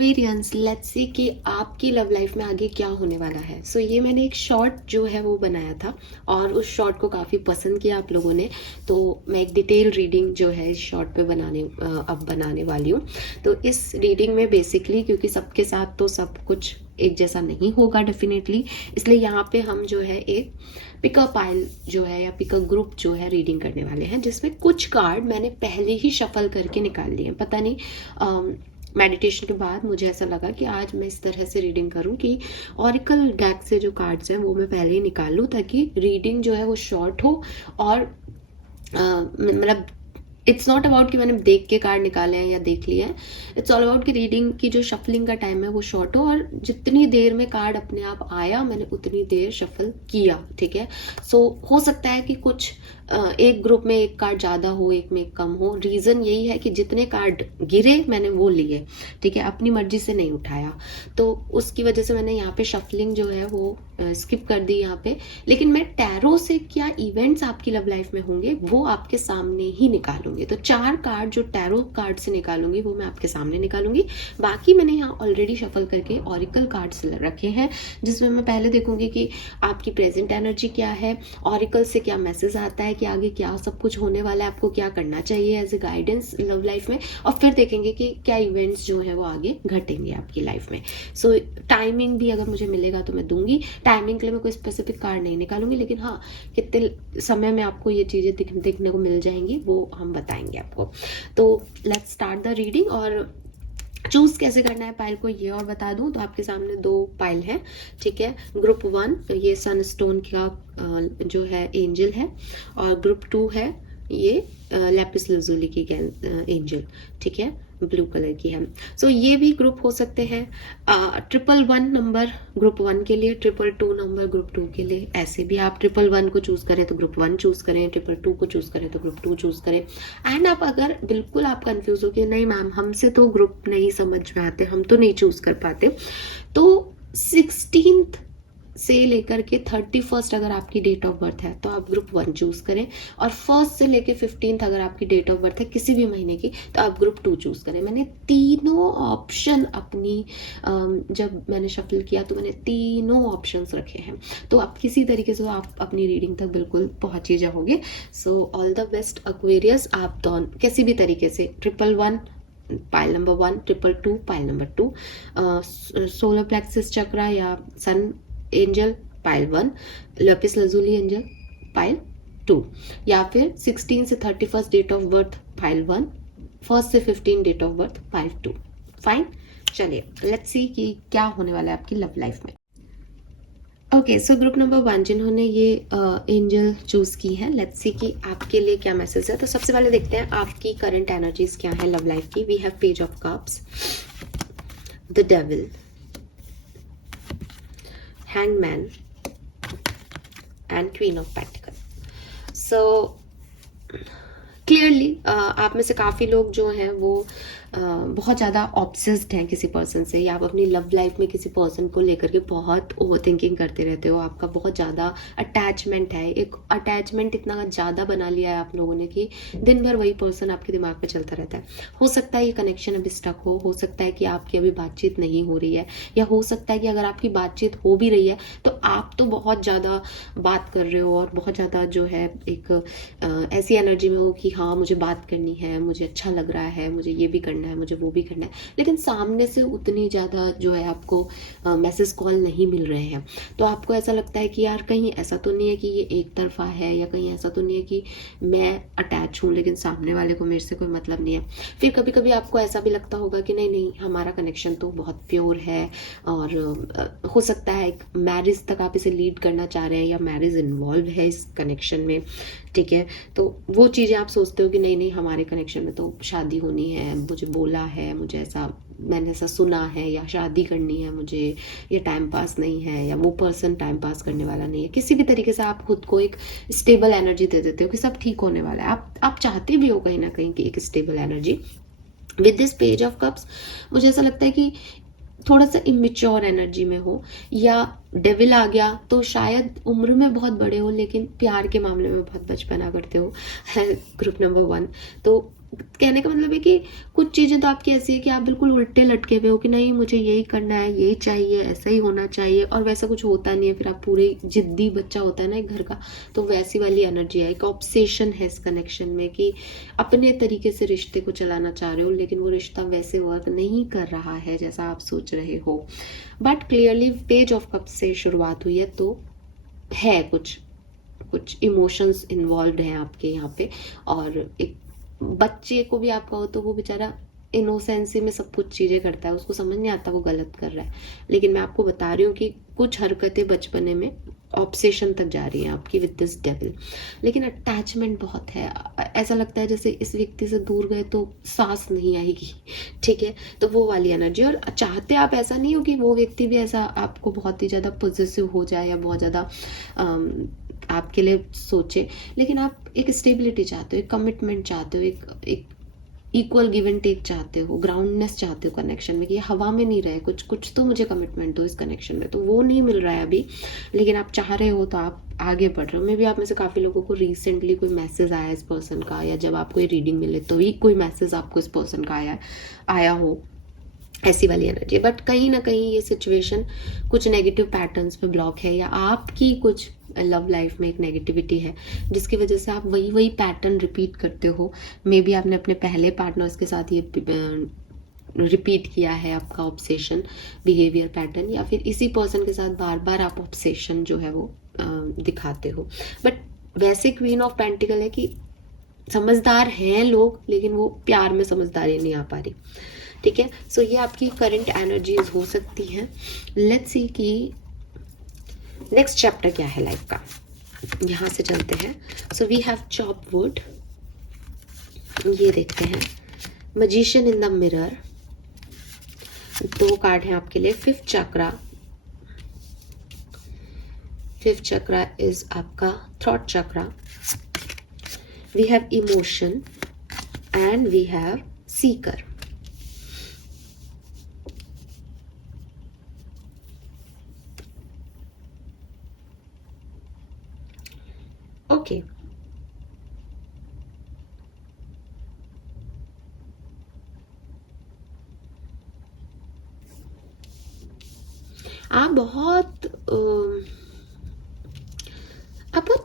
Variance let's see कि आपकी love life में आगे क्या होने वाला है। सो ये मैंने एक शॉर्ट जो है वो बनाया था और उस शॉर्ट को काफ़ी पसंद किया आप लोगों ने। तो मैं एक डिटेल रीडिंग जो है इस शॉर्ट पे अब बनाने वाली हूँ। तो इस रीडिंग में बेसिकली क्योंकि सबके साथ तो सब कुछ एक जैसा नहीं होगा डेफिनेटली, इसलिए यहाँ पे हम जो है एक पिकअप पाइल जो है या पिकअप ग्रुप जो है रीडिंग करने वाले हैं, जिसमें कुछ कार्ड मैंने पहले ही शफल करके निकाल लिए हैं। पता नहीं मेडिटेशन के बाद मुझे ऐसा लगा कि आज मैं इस तरह से रीडिंग करूं कि ऑरिकल डेक से जो कार्ड्स हैं वो मैं पहले ही निकाल लूं, ताकि रीडिंग जो है वो शॉर्ट हो और मतलब इट्स नॉट अबाउट कि मैंने देख के कार्ड निकाले हैं या देख लिए हैं। इट्स ऑल अबाउट कि रीडिंग की जो शफलिंग का टाइम है वो शॉर्ट हो और जितनी देर में कार्ड अपने आप आया मैंने उतनी देर शफल किया। ठीक है। सो हो सकता है कि कुछ एक ग्रुप में एक कार्ड ज़्यादा हो, एक में कम हो। रीज़न यही है कि जितने कार्ड गिरे मैंने वो लिए। ठीक है, अपनी मर्जी से नहीं उठाया, तो उसकी वजह से मैंने यहाँ पे शफलिंग जो है वो स्किप कर दी यहाँ पे। लेकिन मैं टैरो से क्या इवेंट्स आपकी लव लाइफ में होंगे वो आपके सामने ही निकालूंगी। तो 4 कार्ड जो टैरो कार्ड से निकालूंगी वो मैं आपके सामने निकालूंगी। बाकी मैंने यहाँ ऑलरेडी शफल करके ऑरिकल कार्ड्स रखे हैं, जिसमें मैं पहले देखूंगी कि आपकी प्रेजेंट एनर्जी क्या है, ऑरिकल से क्या मैसेज आता है कि आगे क्या सब कुछ होने वाला है, आपको क्या करना चाहिए as a guidance love life में, और फिर देखेंगे कि क्या इवेंट्स जो है वो आगे घटेंगे आपकी लाइफ में। सो टाइमिंग भी अगर मुझे मिलेगा तो मैं दूंगी। टाइमिंग के लिए मैं कोई स्पेसिफिक कार्ड नहीं निकालूंगी, लेकिन हाँ कितने समय में आपको ये चीज़ें देखने को मिल जाएंगी वो हम बताएंगे आपको। तो लेट्स स्टार्ट द रीडिंग। और चूज कैसे करना है पाइल को ये और बता दूं तो आपके सामने 2 पाइल है। ठीक है, ग्रुप 1 ये सनस्टोन का जो है एंजल है, और ग्रुप 2 है ये लैपिस लजुली की एंजल। ठीक है, ब्लू कलर की है। सो ये भी ग्रुप हो सकते हैं 111 नंबर ग्रुप 1 के लिए, 222 नंबर ग्रुप 2 के लिए। ऐसे भी आप 111 को चूज करें तो ग्रुप 1 चूज करें, 222 को चूज करें तो ग्रुप 2 चूज करें। एंड आप अगर बिल्कुल आप कंफ्यूज हो कि नहीं मैम हमसे तो ग्रुप नहीं समझ में आते, हम तो नहीं चूज कर पाते, तो 16th से लेकर के 31st अगर आपकी डेट ऑफ बर्थ है तो आप ग्रुप 1 चूज करें, और 1st से लेकर 15th अगर आपकी डेट ऑफ बर्थ है किसी भी महीने की तो आप ग्रुप 2 चूज करें। मैंने तीनों ऑप्शन अपनी जब मैंने शफल किया तो मैंने तीनों ऑप्शंस रखे हैं, तो आप किसी तरीके से आप अपनी रीडिंग तक बिल्कुल पहुंच ही जाओगे। So all the best Aquarius. आप दोनों किसी भी तरीके से 111 pile number 1, 222 pile number 2, solar plexus chakra या sun angel pile 1, lapis lazuli angel pile 2, या फिर 16 से 31st date of birth pile 1, 1st से 15 date of birth pile 2। Fine, चलिए लेट्स सी कि क्या होने वाला है आपकी लव लाइफ में। ओके, सो ग्रुप नंबर 1 जिन्होंने ये एंजल चूज की है, लेट्स सी कि आपके लिए क्या मैसेज है। तो सबसे पहले देखते हैं आपकी करंट एनर्जीज क्या है लव लाइफ की। We have page of cups, the devil, hangman and queen of pentacles. So clearly आप में से काफ़ी लोग जो हैं वो बहुत ज़्यादा ऑब्सेस्ड हैं किसी पर्सन से, या आप अपनी लव लाइफ में किसी पर्सन को लेकर के बहुत ओवर थिंकिंग करते रहते हो। आपका बहुत ज़्यादा अटैचमेंट है, एक अटैचमेंट इतना ज़्यादा बना लिया है आप लोगों ने कि दिन भर वही पर्सन आपके दिमाग पे चलता रहता है। हो सकता है ये कनेक्शन अभी स्टक हो सकता है कि आपकी अभी बातचीत नहीं हो रही है, या हो सकता है कि अगर आपकी बातचीत हो भी रही है तो आप तो बहुत ज़्यादा बात कर रहे हो और बहुत ज़्यादा जो है एक ऐसी एनर्जी में हो कि हाँ मुझे बात करनी है, मुझे अच्छा लग रहा है, मुझे ये भी करना है, मुझे वो भी करना है, लेकिन सामने से उतनी ज़्यादा जो है आपको मैसेज कॉल नहीं मिल रहे हैं। तो आपको ऐसा लगता है कि यार कहीं ऐसा तो नहीं है कि ये एक तरफा है, या कहीं ऐसा तो नहीं है कि मैं अटैच हूँ लेकिन सामने वाले को मेरे से कोई मतलब नहीं है। फिर कभी कभी आपको ऐसा भी लगता होगा कि नहीं नहीं हमारा कनेक्शन तो बहुत प्योर है, और हो सकता है एक मैरिज तक आप इसे लीड करना चाह रहे हैं या मैरिज इन्वॉल्व है इस कनेक्शन में। ठीक है, तो वो चीज़ें आप सोचते हो कि नहीं नहीं हमारे कनेक्शन में तो शादी होनी है, मुझे बोला है, मुझे ऐसा मैंने ऐसा सुना है, या शादी करनी है मुझे, या टाइम पास नहीं है, या वो पर्सन टाइम पास करने वाला नहीं है। किसी भी तरीके से आप खुद को एक स्टेबल एनर्जी दे देते हो कि सब ठीक होने वाला है। आप चाहते भी हो कहीं ना कहीं कि एक stable energy. With this page of cups मुझे ऐसा लगता है कि थोड़ा सा इमेच्योर एनर्जी में हो, या डेविल आ गया तो शायद उम्र में बहुत बड़े हो लेकिन प्यार के मामले में बहुत बचपना करते हो, है ग्रुप नंबर 1। तो कहने का मतलब है कि कुछ चीज़ें तो आपकी ऐसी है कि आप बिल्कुल उल्टे लटके हुए हो कि नहीं मुझे यही करना है, यही चाहिए, ऐसा ही होना चाहिए, और वैसा कुछ होता नहीं है। फिर आप पूरे जिद्दी बच्चा होता है ना एक घर का, तो वैसी वाली एनर्जी है। एक ऑब्सेशन है इस कनेक्शन में कि अपने तरीके से रिश्ते को चलाना चाह रहे हो, लेकिन वो रिश्ता वैसे वर्क नहीं कर रहा है जैसा आप सोच रहे हो। But clearly page of cup से शुरुआत हुई है, तो है कुछ कुछ इमोशंस इन्वॉल्व हैं आपके यहाँ पे। और एक बच्चे को भी आप कहो तो वो बेचारा इनोसेंसी में सब कुछ चीज़ें करता है, उसको समझ नहीं आता वो गलत कर रहा है। लेकिन मैं आपको बता रही हूँ कि कुछ हरकतें बचपने में ऑब्सेशन तक जा रही हैं आपकी विद दिस डेविल। लेकिन अटैचमेंट बहुत है, ऐसा लगता है जैसे इस व्यक्ति से दूर गए तो सांस नहीं आएगी, ठीक है। तो वो वाली एनर्जी, और चाहते आप ऐसा नहीं हो कि वो व्यक्ति भी ऐसा आपको बहुत ही ज़्यादा पॉजिटिव हो जाए या बहुत ज़्यादा आपके लिए सोचे, लेकिन आप एक स्टेबिलिटी चाहते हो, एक कमिटमेंट चाहते हो, एक इक्वल गिव एंड टेक चाहते हो, ग्राउंडनेस चाहते हो कनेक्शन में कि ये हवा में नहीं रहे, कुछ कुछ तो मुझे कमिटमेंट दो इस कनेक्शन में। तो वो नहीं मिल रहा है अभी, लेकिन आप चाह रहे हो तो आप आगे बढ़ रहे हो। मे भी आप में से काफ़ी लोगों को रिसेंटली कोई मैसेज आया इस पर्सन का, या जब आपको ये रीडिंग मिले तो ही कोई मैसेज आपको इस पर्सन का आया हो, ऐसी वाली एनर्जी। बट कहीं ना कहीं ये सिचुएशन कुछ नेगेटिव पैटर्न्स पे ब्लॉक है, या आपकी कुछ लव लाइफ में एक नेगेटिविटी है जिसकी वजह से आप वही वही पैटर्न रिपीट करते हो। मे बी आपने अपने पहले पार्टनर्स के साथ ये रिपीट किया है आपका ऑब्सेशन बिहेवियर पैटर्न, या फिर इसी पर्सन के साथ बार बार आप ऑब्सेशन जो है वो दिखाते हो। बट वैसे क्वीन ऑफ पेंटिकल है कि समझदार हैं लोग, लेकिन वो प्यार में समझदारी नहीं आ पा रही, ठीक है। सो ये आपकी करंट एनर्जीज हो सकती हैं। लेट्स सी कि नेक्स्ट चैप्टर क्या है लाइफ का, यहाँ से चलते हैं। So we have chop wood, ये देखते हैं magician in the mirror. 2 card हैं आपके लिए। फिफ्थ चक्रा इज आपका thought chakra. We have emotion and we have seeker. Okay, आप बहुत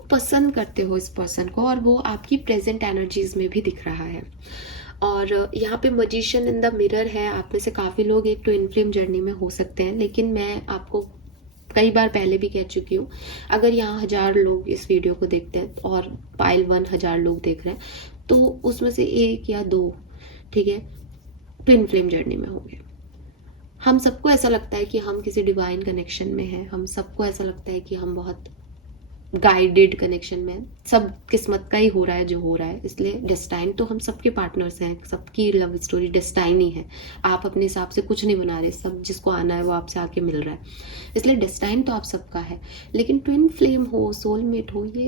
पसंद करते हो इस पर्सन को, और वो आपकी प्रेजेंट एनर्जीज में भी दिख रहा है। और यहाँ पे मैजिशियन इन द मिरर है। आप में से काफ़ी लोग एक ट्विन फ्लेम जर्नी में हो सकते हैं, लेकिन मैं आपको कई बार पहले भी कह चुकी हूँ, अगर यहाँ 1000 लोग इस वीडियो को देखते हैं और पाइल 1 1000 लोग देख रहे हैं, तो उसमें से 1 या 2, ठीक है, ट्विन फ्लेम जर्नी में होंगे। हम सबको ऐसा लगता है कि हम किसी डिवाइन कनेक्शन में हैं, हम सबको ऐसा लगता है कि हम बहुत गाइडेड कनेक्शन में, सब किस्मत का ही हो रहा है जो हो रहा है। इसलिए डेस्टाइन तो हम सबके पार्टनर्स हैं, सबकी लव स्टोरी डेस्टाइन ही है। आप अपने हिसाब से कुछ नहीं बना रहे, सब जिसको आना है वो आपसे आके मिल रहा है, इसलिए डेस्टाइन तो आप सबका है। लेकिन ट्विन फ्लेम हो, सोलमेट हो, ये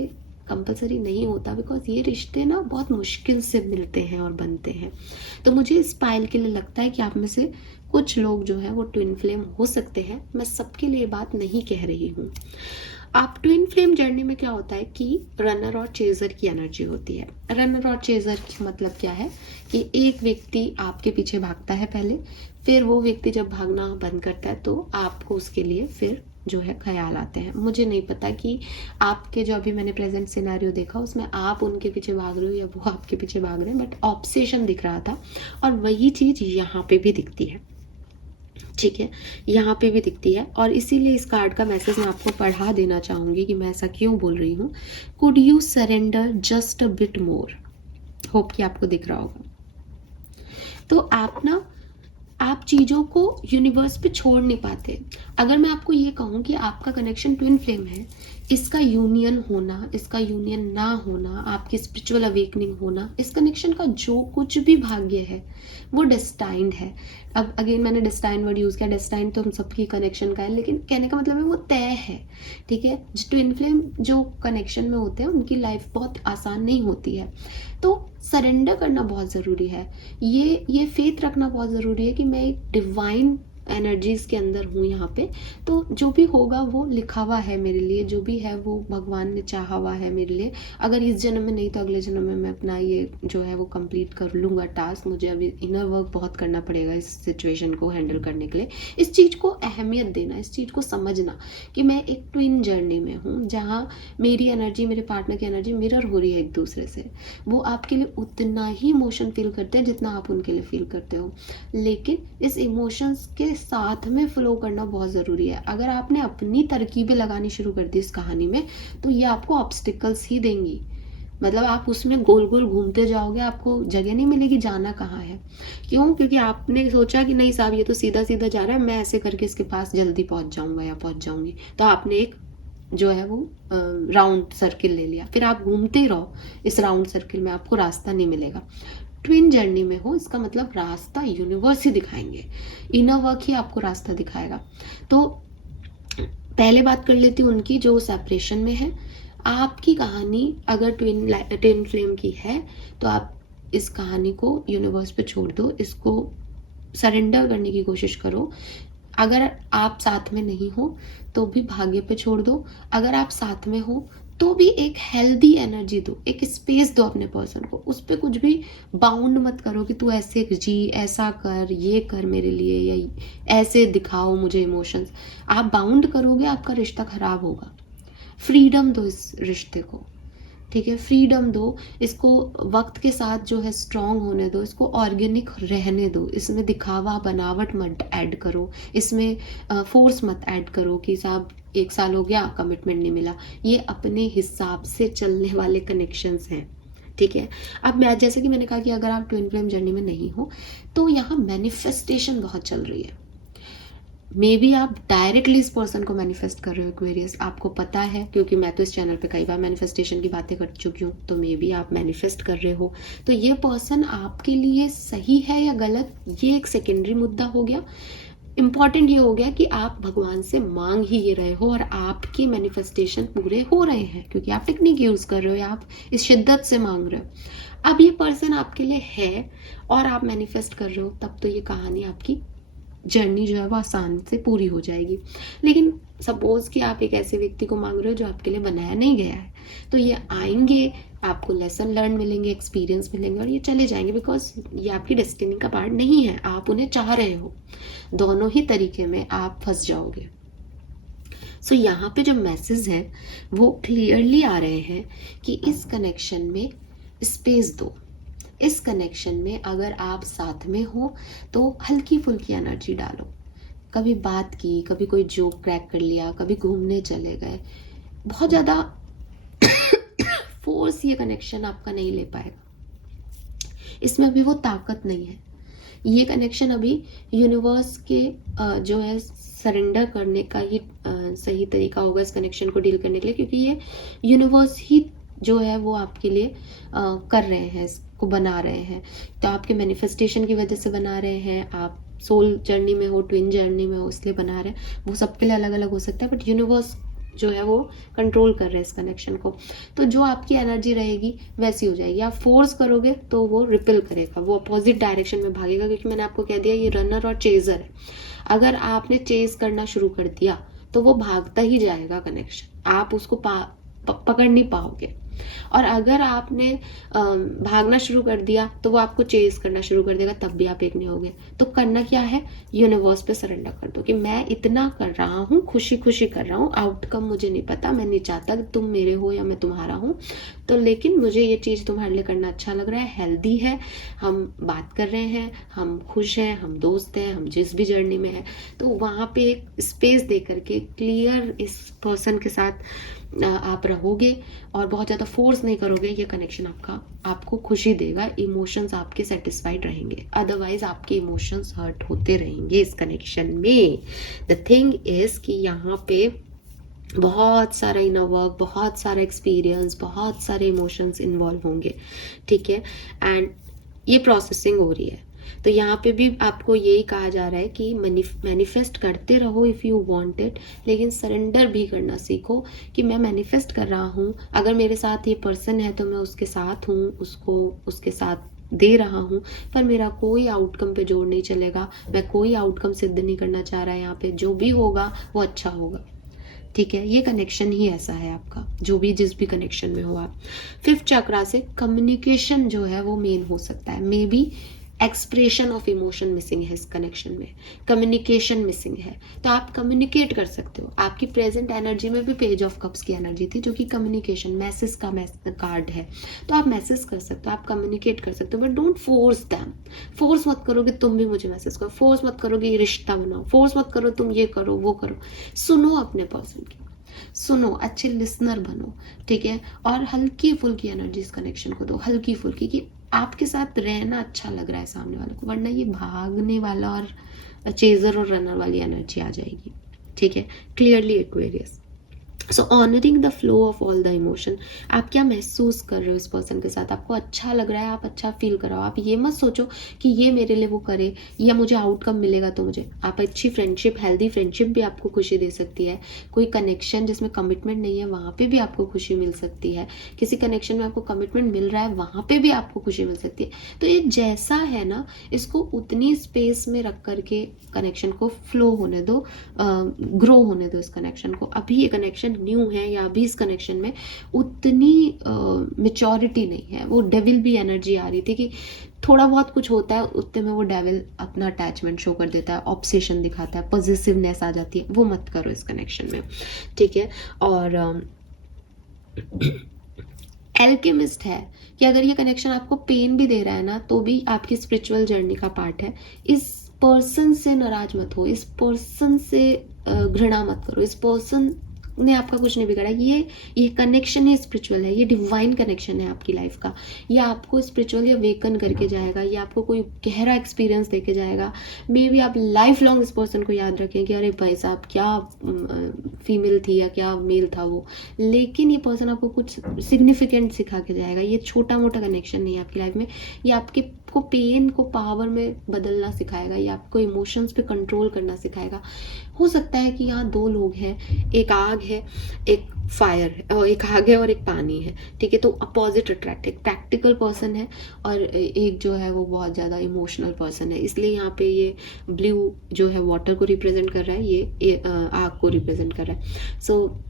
कंपलसरी नहीं होता, बिकॉज ये रिश्ते ना बहुत मुश्किल से मिलते हैं और बनते हैं। तो मुझे इस पाइल के लिए लगता है कि आप में से कुछ लोग जो है वो ट्विन फ्लेम हो सकते हैं। मैं सबके लिए बात नहीं कह रही हूँ। आप ट्विन फ्लेम जर्नी में क्या होता है कि रनर और चेजर की एनर्जी होती है। रनर और चेजर की मतलब क्या है कि एक व्यक्ति आपके पीछे भागता है पहले, फिर वो व्यक्ति जब भागना बंद करता है तो आपको उसके लिए फिर जो है ख्याल आते हैं। मुझे नहीं पता कि आपके जो अभी मैंने प्रेजेंट सिनेरियो देखा उसमें आप उनके पीछे भाग रहे हो या वो आपके पीछे भाग रहे हैं, बट ऑब्सेशन दिख रहा था, और वही चीज यहाँ पे भी दिखती है, ठीक है, यहाँ पे भी दिखती है। और इसीलिए इस कार्ड का मैसेज मैं आपको पढ़ा देना चाहूंगी कि मैं ऐसा क्यों बोल रही हूँ। Could you surrender just a bit more. Hope कि आपको दिख रहा होगा। तो आप चीज़ों को यूनिवर्स पे छोड़ नहीं पाते। अगर मैं आपको ये कहूँ कि आपका कनेक्शन ट्विन फ्लेम है, इसका यूनियन होना, इसका यूनियन ना होना, आपकी स्पिरिचुअल अवेकनिंग होना, इस कनेक्शन का जो कुछ भी भाग्य है वो डेस्टाइंड है। अब अगेन मैंने डेस्टाइन वर्ड यूज़ किया। डेस्टाइन तो हम सबकी कनेक्शन का है, लेकिन कहने का मतलब है वो तय है, ठीक है। ट्विन फ्लेम जो कनेक्शन में होते हैं उनकी लाइफ बहुत आसान नहीं होती है, तो सरेंडर करना बहुत ज़रूरी है। ये फेथ रखना बहुत ज़रूरी है कि मैं एक डिवाइन एनर्जीज के अंदर हूँ यहाँ पे। तो जो भी होगा वो लिखा हुआ है मेरे लिए, जो भी है वो भगवान ने चाहा हुआ है मेरे लिए। अगर इस जन्म में नहीं तो अगले जन्म में मैं अपना ये जो है वो कंप्लीट कर लूँगा टास्क। मुझे अभी इनर वर्क बहुत करना पड़ेगा इस सिचुएशन को हैंडल करने के लिए। इस चीज़ को अहमियत देना, इस चीज़ को समझना कि मैं एक ट्विन जर्नी में हूँ, जहाँ मेरी एनर्जी मेरे पार्टनर की एनर्जी मिरर हो रही है एक दूसरे से। वो आपके लिए उतना ही इमोशन फील करते हैं जितना आप उनके लिए फील करते हो, लेकिन इस इमोशंस के साथ में फ्लो करना बहुत ज़रूरी है। अगर आपने अपनी तरकीबें लगानी शुरू कर दी इस कहानी में, तो ये आपको ऑब्स्टिकल्स ही देंगी। मतलब आप उसमें गोल गोल घूमते जाओगे, आपको जगह नहीं मिलेगी जाना कहाँ है। क्यों? क्योंकि आपने सोचा कि नहीं साहब ये तो सीधा सीधा जा रहा है, मैं ऐसे करके इसके पास जल्दी पहुंच जाऊंगा या पहुंच जाऊंगी। तो आपने एक जो है वो राउंड सर्किल ले लिया, फिर आप घूमते रहो इस राउंड सर्किल में, आपको रास्ता नहीं मिलेगा। ट्विन जर्नी में हो इसका मतलब रास्ता यूनिवर्स ही दिखाएंगे, इनर वर्क ही आपको रास्ता दिखाएगा। तो पहले बात कर लेती हूँ उनकी जो सेपरेशन में है। आपकी कहानी अगर ट्विन फ्लेम की है तो आप इस कहानी को यूनिवर्स पे छोड़ दो, इसको सरेंडर करने की कोशिश करो। अगर आप साथ में नहीं हो तो भी भाग्य पे छोड़ दो, अगर आप साथ में हो तो भी एक हेल्दी एनर्जी दो, एक स्पेस दो अपने पर्सन को। उस पर कुछ भी बाउंड मत करो कि तू ऐसे जी, ऐसा कर, ये कर मेरे लिए, या ऐसे दिखाओ मुझे इमोशंस। आप बाउंड करोगे आपका रिश्ता खराब होगा। फ्रीडम दो इस रिश्ते को, ठीक है? फ्रीडम दो इसको, वक्त के साथ जो है स्ट्रांग होने दो, इसको ऑर्गेनिक रहने दो। इसमें दिखावा बनावट मत ऐड करो, इसमें फोर्स मत ऐड करो कि साहब 1 साल हो गया कमिटमेंट नहीं मिला। ये अपने हिसाब से चलने वाले कनेक्शंस हैं, ठीक है? अब मैं जैसे कि मैंने कहा कि अगर आप ट्विन फ्लेम जर्नी में नहीं हो तो यहाँ मैनिफेस्टेशन बहुत चल रही है। मे बी आप डायरेक्टली इस पर्सन को मैनिफेस्ट कर रहे हो एक्वेरियस, आपको पता है क्योंकि मैं तो इस चैनल पे कई बार मैनिफेस्टेशन की बातें कर चुकी हूँ। तो मे बी आप मैनिफेस्ट कर रहे हो, तो ये पर्सन आपके लिए सही है या गलत ये एक सेकेंडरी मुद्दा हो गया। इम्पॉर्टेंट ये हो गया कि आप भगवान से मांग ही ये रहे हो और आपके मैनिफेस्टेशन पूरे हो रहे हैं क्योंकि आप टेक्निक यूज कर रहे हो या आप इस शिद्दत से मांग रहे हो। अब ये पर्सन आपके लिए है और आप मैनिफेस्ट कर रहे हो, तब तो ये कहानी आपकी जर्नी जो है वो आसान से पूरी हो जाएगी। लेकिन सपोज कि आप एक ऐसे व्यक्ति को मांग रहे हो जो आपके लिए बनाया नहीं गया है, तो ये आएंगे, आपको लेसन लर्न मिलेंगे, एक्सपीरियंस मिलेंगे और ये चले जाएंगे, बिकॉज ये आपकी डेस्टिनी का पार्ट नहीं है। आप उन्हें चाह रहे हो, दोनों ही तरीके में आप फंस जाओगे। सो यहाँ पे जो मैसेज है वो क्लियरली आ रहे हैं कि इस कनेक्शन में स्पेस दो। इस कनेक्शन में अगर आप साथ में हो तो हल्की फुल्की एनर्जी डालो। कभी बात की, कभी कोई जोक क्रैक कर लिया, कभी घूमने चले गए। बहुत ज़्यादा फोर्स ये कनेक्शन आपका नहीं ले पाएगा, इसमें अभी वो ताकत नहीं है। ये कनेक्शन अभी यूनिवर्स के जो है सरेंडर करने का ही सही तरीका होगा इस कनेक्शन को डील करने के लिए, क्योंकि ये यूनिवर्स ही जो है वो आपके लिए कर रहे हैं, इसको बना रहे हैं। तो आपके मैनिफेस्टेशन की वजह से बना रहे हैं, आप सोल जर्नी में हो, ट्विन जर्नी में हो, इसलिए बना रहे हैं। वो सबके लिए अलग अलग हो सकता है, बट यूनिवर्स जो है वो कंट्रोल कर रहे हैं इस कनेक्शन को। तो जो आपकी एनर्जी रहेगी वैसी हो जाएगी। आप फोर्स करोगे तो वो रिपेल करेगा, वो अपोजिट डायरेक्शन में भागेगा, क्योंकि मैंने आपको कह दिया ये रनर और चेजर है। अगर आपने चेज करना शुरू कर दिया तो वो भागता ही जाएगा कनेक्शन, आप उसको पकड़ नहीं पाओगे। और अगर आपने भागना शुरू कर दिया तो वो आपको चेज करना शुरू कर देगा, तब भी आप एक नहीं होगे। तो करना क्या है, यूनिवर्स पे सरेंडर कर दो कि मैं इतना कर रहा हूँ, खुशी खुशी कर रहा हूँ, आउटकम मुझे नहीं पता, मैं नहीं चाहता कि तुम मेरे हो या मैं तुम्हारा हूँ, तो लेकिन मुझे ये चीज़ तुम्हारे लिए करना अच्छा लग रहा है, हेल्दी है, हम बात कर रहे हैं, हम खुश हैं, हम दोस्त हैं, हम जिस भी जर्नी में है। तो वहाँ पे एक स्पेस दे करके क्लियर इस पर्सन के साथ आप रहोगे और बहुत ज़्यादा फोर्स नहीं करोगे। ये कनेक्शन आपको खुशी देगा, इमोशंस आपके सेटिस्फाइड रहेंगे, अदरवाइज आपके इमोशंस हर्ट होते रहेंगे इस कनेक्शन में। द थिंग इज कि यहाँ पे बहुत सारा इनर वर्क, बहुत सारा एक्सपीरियंस, बहुत सारे इमोशंस इन्वॉल्व होंगे, ठीक है? एंड ये प्रोसेसिंग हो रही है। तो यहाँ पे भी आपको यही कहा जा रहा है कि मैनिफेस्ट करते रहो इफ़ यू वांट इट, लेकिन सरेंडर भी करना सीखो कि मैं मैनिफेस्ट कर रहा हूँ, अगर मेरे साथ ये पर्सन है तो मैं उसके साथ हूँ, उसके साथ दे रहा हूँ पर मेरा कोई आउटकम पे जोर नहीं चलेगा, मैं कोई आउटकम सिद्ध नहीं करना चाह रहा यहाँ पे, जो भी होगा वो अच्छा होगा। ठीक है, ये कनेक्शन ही ऐसा है आपका, जो भी जिस भी कनेक्शन में हो आप। फिफ्थ चक्रा से कम्युनिकेशन जो है वो मेन हो सकता है, may be expression of emotion missing है इस कनेक्शन में, कम्युनिकेशन मिसिंग है। तो आप कम्युनिकेट कर सकते हो, आपकी प्रेजेंट एनर्जी में भी पेज ऑफ कप्स की एनर्जी थी जो कि कम्युनिकेशन मैसेज का कार्ड है। तो आप मैसेज कर सकते हो, आप कम्युनिकेट कर सकते हो, but don't force them. Force मत करो कि तुम भी मुझे मैसेज करो, फोर्स मत करो कि रिश्ता बनाओ, फोर्स मत करो तुम ये करो वो करो। सुनो अपने पर्सन की, सुनो, अच्छे लिसनर बनो। ठीक है, और हल्की फुल्की एनर्जी इस कनेक्शन को दो, हल्की फुल्की, कि आपके साथ रहना अच्छा लग रहा है सामने वाले को, वरना ये भागने वाला और चेजर और रनर वाली एनर्जी आ जाएगी। ठीक है, clearly Aquarius. So honouring the flow of all the emotion. आप क्या महसूस कर रहे हो इस पर्सन के साथ, आपको अच्छा लग रहा है, आप अच्छा फील कराओ। आप ये मत सोचो कि ये मेरे लिए वो करे या मुझे आउटकम मिलेगा तो मुझे। आप अच्छी फ्रेंडशिप, हेल्दी फ्रेंडशिप भी आपको खुशी दे सकती है। कोई कनेक्शन जिसमें कमिटमेंट नहीं है वहाँ पे भी आपको खुशी मिल सकती है। किसी कनेक्शन में आपको कमिटमेंट मिल रहा है वहाँ पे भी आपको खुशी मिल सकती है। तो ये जैसा है ना, इसको उतनी स्पेस में रख करके कनेक्शन को फ्लो होने दो, ग्रो होने दो इस कनेक्शन को। अभी ये कनेक्शन न्यू है या अभी इस कनेक्शन में उतनी मेच्योरिटी नहीं है। वो डेविल भी एनर्जी आ रही थी कि थोड़ा बहुत कुछ होता है उतने में वो डेविल अपना अटैचमेंट शो कर देता है, ऑब्सेशन दिखाता है, पॉजिटिवनेस आ जाती है। वो मत करो इस कनेक्शन में। ठीक है, और एल्केमिस्ट है कि अगर ये कनेक्शन आपको पेन भी दे रहा है ना तो भी आपकी स्पिरिचुअल जर्नी का पार्ट है। इस पर्सन से नाराज मत हो, इस पर्सन से घृणा मत करो, इस पर्सन ने आपका कुछ नहीं बिगाड़ा। ये कनेक्शन ही स्पिरिचुअल है, ये डिवाइन कनेक्शन है आपकी लाइफ का। ये आपको स्पिरिचुअली अवेकन करके जाएगा, ये आपको कोई गहरा एक्सपीरियंस देके जाएगा। मे बी आप लाइफ लॉन्ग इस पर्सन को याद रखें कि अरे भाई साहब क्या फीमेल थी या क्या मेल था वो, लेकिन ये पर्सन आपको कुछ सिग्निफिकेंट सिखा के जाएगा। ये छोटा मोटा कनेक्शन नहीं है आपकी लाइफ में, ये आपके को पेन को पावर में बदलना सिखाएगा, ये आपको इमोशंस पे कंट्रोल करना सिखाएगा। हो सकता है कि यहाँ दो लोग हैं, एक आग है एक फायर है, और एक आग है और एक पानी है। ठीक है, तो अपोजिट अट्रैक्ट, एक प्रैक्टिकल पर्सन है और एक जो है वो बहुत ज़्यादा इमोशनल पर्सन है। इसलिए यहाँ पे ये ब्लू जो है वाटर को रिप्रेजेंट कर रहा है, ये आग को रिप्रेजेंट कर रहा है। सो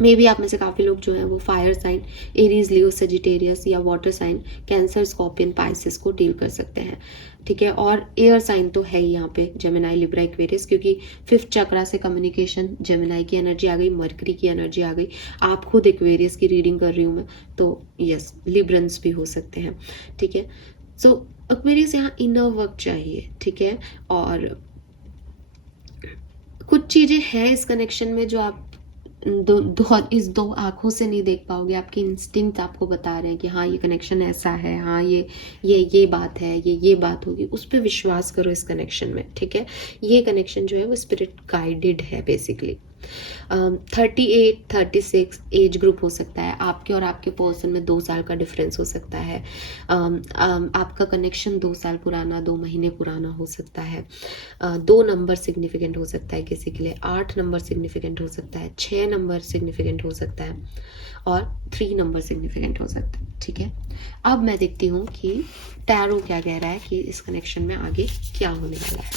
मे बी आप में से काफ़ी लोग जो हैं वो fire sign, Aries, Leo, Sagittarius या water sign, Cancer, scorpion, Pisces को डील कर सकते हैं। ठीक है, और एयर साइन तो है ही यहाँ पे, जेमिनाई, लिब्रा, एक्वेरियस, क्योंकि फिफ्थ चक्रा से कम्युनिकेशन, जेमिनाई की एनर्जी आ गई, मरकरी की एनर्जी आ गई। आप खुद एक्वेरियस की रीडिंग कर रही हूँ मैं, तो यस, लिब्रंस भी हो सकते हैं। ठीक है, सो एक्वेरियस यहाँ इनर वर्क चाहिए। ठीक है, और कुछ चीज़ें हैं इस कनेक्शन में जो आप इस दो आंखों से नहीं देख पाओगे। आपके इंस्टिंक्ट आपको बता रहे हैं कि हाँ ये कनेक्शन ऐसा है, हाँ ये बात है, ये बात होगी। उस पर विश्वास करो इस कनेक्शन में। ठीक है, ये कनेक्शन जो है वो स्पिरिट गाइडेड है बेसिकली। 38, 36 एज ग्रुप हो सकता है आपके और आपके पर्सन में 2 साल का डिफरेंस हो सकता है। आपका कनेक्शन 2 साल पुराना, 2 महीने पुराना हो सकता है। 2 नंबर सिग्निफिकेंट हो सकता है किसी के लिए, 8 नंबर सिग्निफिकेंट हो सकता है, 6 नंबर सिग्निफिकेंट हो सकता है और 3 नंबर सिग्निफिकेंट हो सकता है। ठीक है, अब मैं देखती हूँ कि टैरो क्या कह रहा है कि इस कनेक्शन में आगे क्या होने वाला है।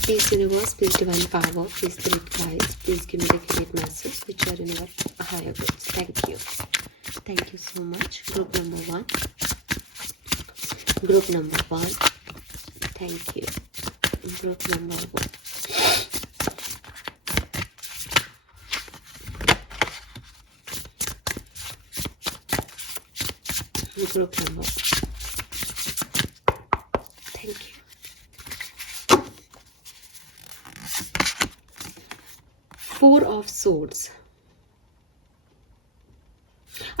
Please universe, please divine power, please spirit guides, please give me the accurate message which are in your higher goods. Thank you. Thank you so much. Group number 1. Group number 1. Thank you. Group number 1. Group number 1. Thank you. 4 of Swords.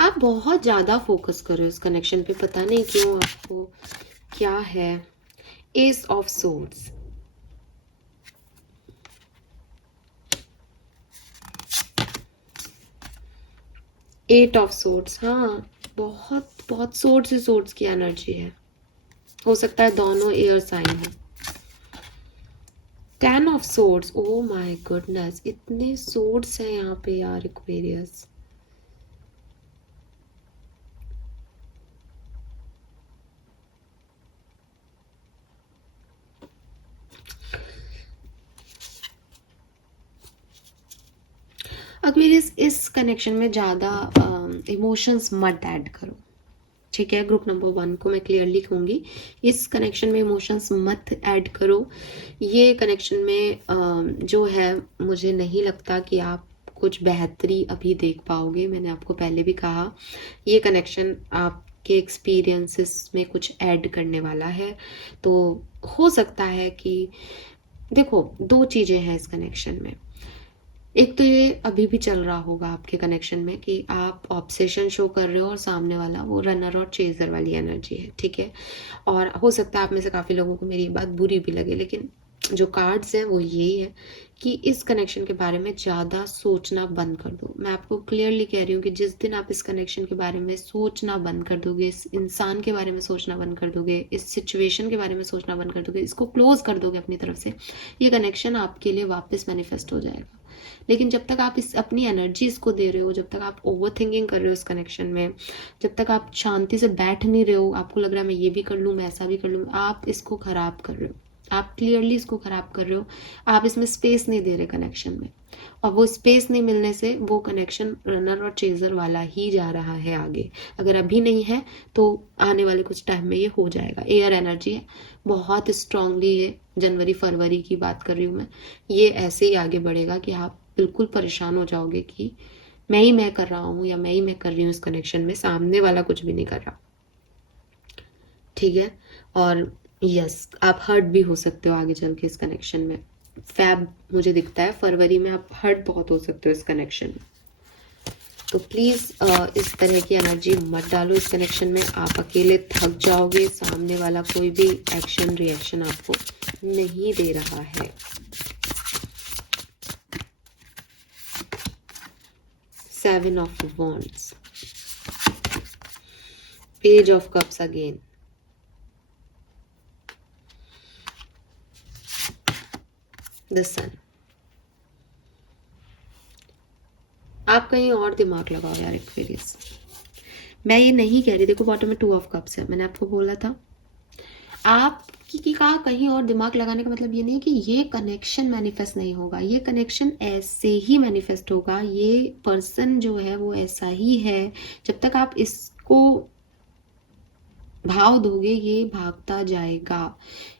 आप बहुत ज़्यादा focus करो इस connection पे, पता नहीं क्यों आपको क्या है। Ace of swords, eight of swords, हाँ बहुत बहुत सोर्ड से सोर्ड्स की एनर्जी है। हो सकता है दोनों एयर साइन हो। 10 of swords, oh my goodness, इतने सोर्ड्स हैं यहाँ पे यार एक्वेरियस। एक्वेरियस, इस कनेक्शन में ज़्यादा इमोशंस मत ऐड करो, ठीक है। ग्रुप नंबर 1 को मैं क्लियरली कहूँगी, इस कनेक्शन में इमोशंस मत ऐड करो। ये कनेक्शन में जो है, मुझे नहीं लगता कि आप कुछ बेहतरी अभी देख पाओगे। मैंने आपको पहले भी कहा, ये कनेक्शन आपके एक्सपीरियंसेस में कुछ ऐड करने वाला है। तो हो सकता है कि देखो, 2 चीज़ें हैं इस कनेक्शन में। एक तो ये अभी भी चल रहा होगा आपके कनेक्शन में कि आप ऑब्सेशन शो कर रहे हो और सामने वाला वो रनर और चेजर वाली एनर्जी है, ठीक है। और हो सकता है आप में से काफ़ी लोगों को मेरी बात बुरी भी लगे, लेकिन जो कार्ड्स हैं वो यही है कि इस कनेक्शन के बारे में ज़्यादा सोचना बंद कर दो। मैं आपको क्लियरली कह रही हूँ कि जिस दिन आप इस कनेक्शन के बारे में सोचना बंद कर दोगे, इस इंसान के बारे में सोचना बंद कर दोगे, इस सिचुएशन के बारे में सोचना बंद कर दोगे, इसको क्लोज कर दोगे अपनी तरफ से, ये कनेक्शन आपके लिए वापस मैनिफेस्ट हो जाएगा। लेकिन जब तक आप इस अपनी एनर्जी इसको दे रहे हो, जब तक आप ओवर थिंकिंग कर रहे हो इस कनेक्शन में, जब तक आप शांति से बैठ नहीं रहे हो, आपको लग रहा है मैं ये भी कर लूँ, मैं ऐसा भी कर लूँ, आप इसको खराब कर रहे हो। आप क्लियरली इसको खराब कर रहे हो। आप इसमें स्पेस नहीं दे रहे कनेक्शन में, और वो स्पेस नहीं मिलने से वो कनेक्शन रनर और चेजर वाला ही जा रहा है आगे। अगर अभी नहीं है तो आने वाले कुछ टाइम में ये हो जाएगा। एयर एनर्जी है, बहुत स्ट्रांगली ये जनवरी फरवरी की बात कर रही हूँ मैं, ये ऐसे ही आगे बढ़ेगा कि आप बिल्कुल परेशान हो जाओगे कि मैं ही मैं कर रहा हूँ या मैं ही मैं कर रही हूँ इस कनेक्शन में, सामने वाला कुछ भी नहीं कर रहा, ठीक है। और यस, आप हर्ट भी हो सकते हो आगे चल के इस कनेक्शन में। फैब मुझे दिखता है फरवरी में आप हर्ट बहुत हो सकते हो इस कनेक्शन में। तो प्लीज़ इस तरह की एनर्जी मत डालो इस कनेक्शन में। आप अकेले थक जाओगे, सामने वाला कोई भी एक्शन रिएक्शन आपको नहीं दे रहा है। Seven of wands, page of cups again, the sun. आप कहीं और दिमाग लगाओ यार एक्वेरियस, मैं ये नहीं कह रही। देखो बॉटम में 2 ऑफ कप्स है, मैंने आपको बोला था आप की कहा कहीं और दिमाग लगाने का मतलब ये नहीं है कि ये कनेक्शन मैनिफेस्ट नहीं होगा। ये कनेक्शन ऐसे ही मैनिफेस्ट होगा, ये पर्सन जो है वो ऐसा ही है। जब तक आप इसको भाव दोगे ये भागता जाएगा।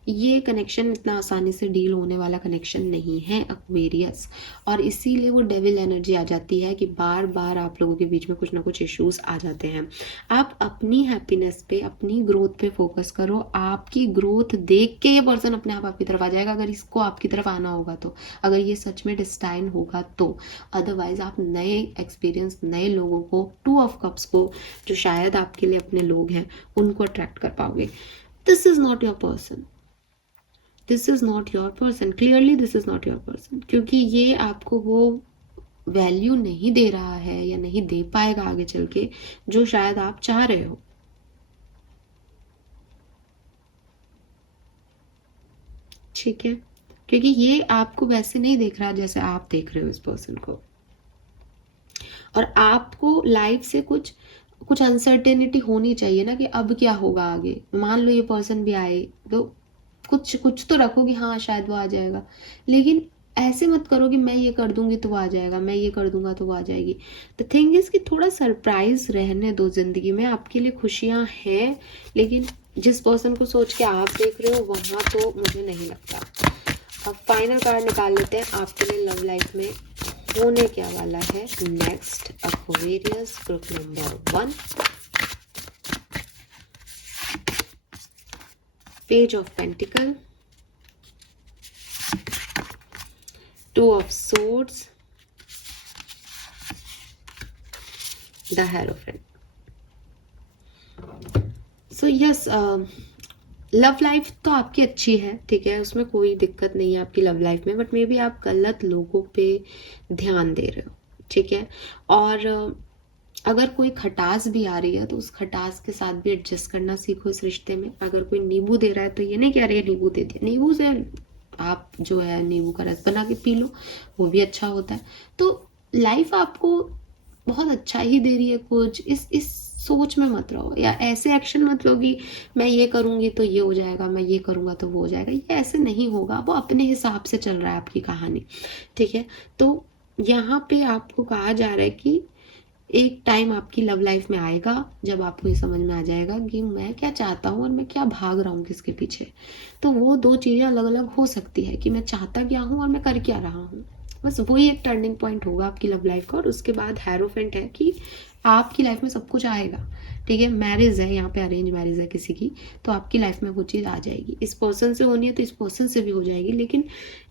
ये कनेक्शन इतना आसानी से डील होने वाला कनेक्शन नहीं है एक्वेरियस, और इसीलिए वो डेविल एनर्जी आ जाती है कि बार बार आप लोगों के बीच में कुछ ना कुछ इश्यूज आ जाते हैं। आप अपनी हैप्पीनेस पे, अपनी ग्रोथ पे फोकस करो। आपकी ग्रोथ देख के ये पर्सन अपने आप आपकी तरफ आ जाएगा, अगर इसको आपकी तरफ आना होगा तो, अगर ये सच में डिस्टाइन होगा तो। अदरवाइज आप नए एक्सपीरियंस, नए लोगों को, 2 ऑफ कप्स को, जो शायद आपके लिए अपने लोग हैं, उनको अट्रैक्ट कर पाओगे। This is not your person, this is not your person, clearly this is not your person, क्योंकि ये आपको वो वैल्यू नहीं दे रहा है या नहीं दे पाएगा आगे चल के जो शायद आप चाह रहे हो, ठीक है। क्योंकि ये आपको वैसे नहीं देख रहा जैसे आप देख रहे हो इस पर्सन को, और आपको लाइफ से कुछ कुछ अनसर्टेनिटी होनी चाहिए ना कि अब क्या होगा आगे। मान लो ये पर्सन भी आए तो कुछ कुछ तो रखो कि हाँ शायद वो आ जाएगा, लेकिन ऐसे मत करो कि मैं ये कर दूंगी तो वो आ जाएगा, मैं ये कर दूंगा तो वो आ जाएगी। द थिंग इज कि थोड़ा सरप्राइज रहने दो जिंदगी में। आपके लिए खुशियां हैं, लेकिन जिस पर्सन को सोच के आप देख रहे हो वहां तो मुझे नहीं लगता। अब फाइनल कार्ड निकाल लेते हैं आपके लिए लव लाइफ में होने क्या वाला है next. Aquarius group number 1, page of pentacle, 2 of swords, the hierophant. So yes, love life तो आपकी अच्छी है, ठीक है, उसमें कोई दिक्कत नहीं है आपकी लव लाइफ में, बट मे बी आप गलत लोगों पे ध्यान दे रहे हो, ठीक है। और अगर कोई खटास भी आ रही है तो उस खटास के साथ भी एडजस्ट करना सीखो इस रिश्ते में। अगर कोई नींबू दे रहा है तो ये नहीं कह रही है नींबू दे दिया, नींबू से आप जो है नींबू का रस बना के पी लो, वो भी अच्छा होता है। तो लाइफ आपको बहुत अच्छा ही दे रही है कुछ, इस सोच में मत रहो, या ऐसे एक्शन मत लो कि मैं ये करूंगी तो ये हो जाएगा, मैं ये करूंगा तो वो हो जाएगा। ये ऐसे नहीं होगा, वो अपने हिसाब से चल रहा है आपकी कहानी, ठीक है। तो यहाँ पे आपको कहा जा रहा है कि एक टाइम आपकी लव लाइफ में आएगा जब आपको ये समझ में आ जाएगा कि मैं क्या चाहता हूँ और मैं क्या भाग रहा हूँ किसके पीछे। तो वो दो चीज़ें अलग अलग हो सकती है कि मैं चाहता क्या हूँ और मैं कर क्या रहा हूँ। बस वही एक टर्निंग पॉइंट होगा आपकी लव लाइफ का। और उसके बाद हैरोफेंट है कि आपकी लाइफ में सब कुछ आएगा। ठीक है, मैरिज है यहाँ पे, अरेंज मैरिज है किसी की, तो आपकी लाइफ में वो चीज़ आ जाएगी। इस पर्सन से होनी है तो इस पर्सन से भी हो जाएगी, लेकिन